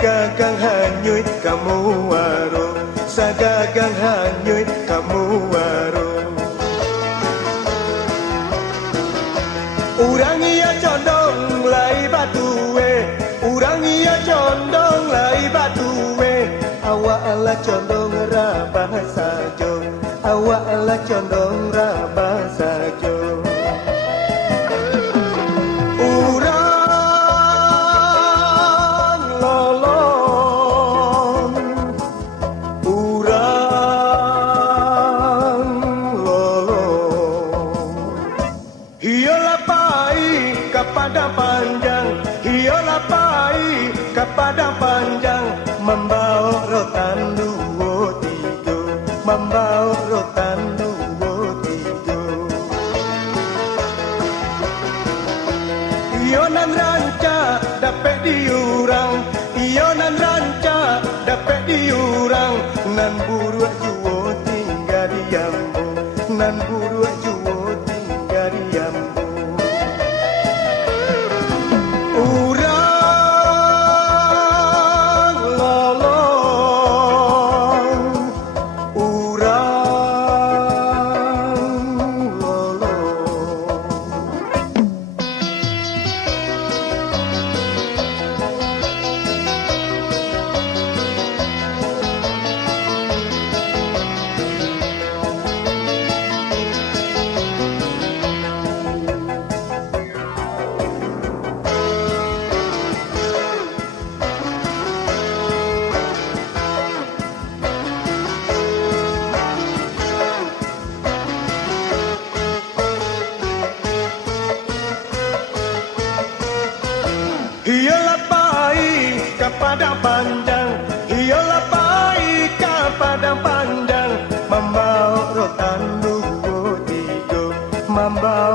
Sagagang hanyut kamu waro, sagagang hanyut kamu waro. Urang iya condong lai batuwe, urang iya condong lai batuwe. Awak ala condong rabah sajo, awak ala condong rabah sajo. Urang lolong, urang lolong. Hiolah pai kepada panjang, hiolah pai kepada panjang. Membawa rotan dua tiga, membawa rotan dua tiga. Ionan ranca dapat diurang, ionan ranca dapat diurang. Nan buruak juo tinggal diambo, nan buruak juo tinggal diambo. Hiolah pai kepada panjang, hiolah pai kepada panjang. Membawa rotan dua tiga, membawa